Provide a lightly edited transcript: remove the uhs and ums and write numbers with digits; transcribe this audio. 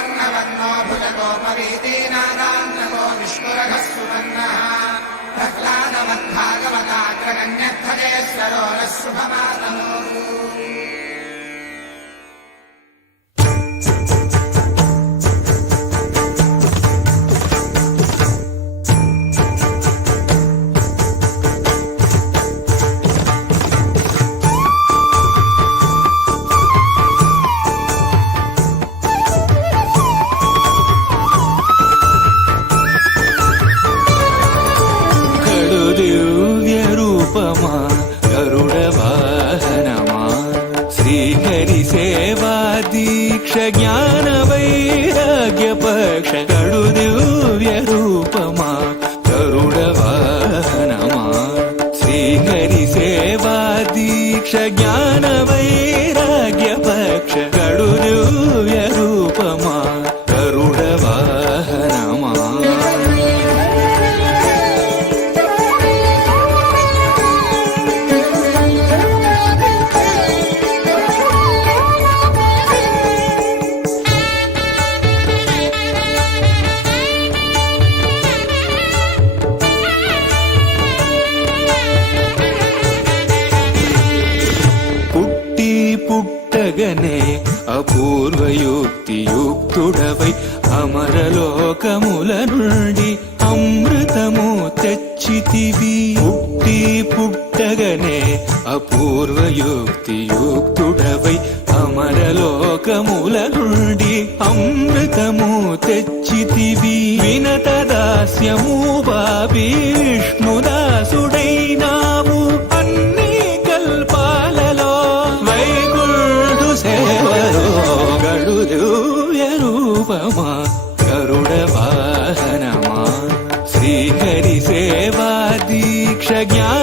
वर्णवर्णो भुजगोपवीतीनागान्नको विष्णुरघः सुवर्णः प्रह्लादमद्भागवताग्रगण्यध्वजेश्वरो नः शुभमानमोऽस्तु। గరుడ వాహనమా శ్రీహరి సేవా దీక్ష జ్ఞాన వైరాగ్య పక్ష కడు దివ్య రూపమా గరుడ వాహనమా శ్రీహరి సేవా దీక్ష జ్ఞాన వైరాగ్య పక్ష కడు దివ్య రూపమా గరుడ వాహనమా పుట్టగనే అపూర్వయుక్తియుక్తుడవై అమరలోకముల నుండి అమృతము తెచ్చితివి పుట్టగనే అపూర్వయుక్తియుక్తుడవై అమరలోకముల నుండి అమృతము తెచ్చితివి వినత దాస్యము బాబి విష్ణుదాసుడైనావు అన్ని కల్పాలలో సేవలో గడు దివ్య రూపమా గరుడ వాహనమా శ్రీహరి సేవా దీక్ష జ్ఞాన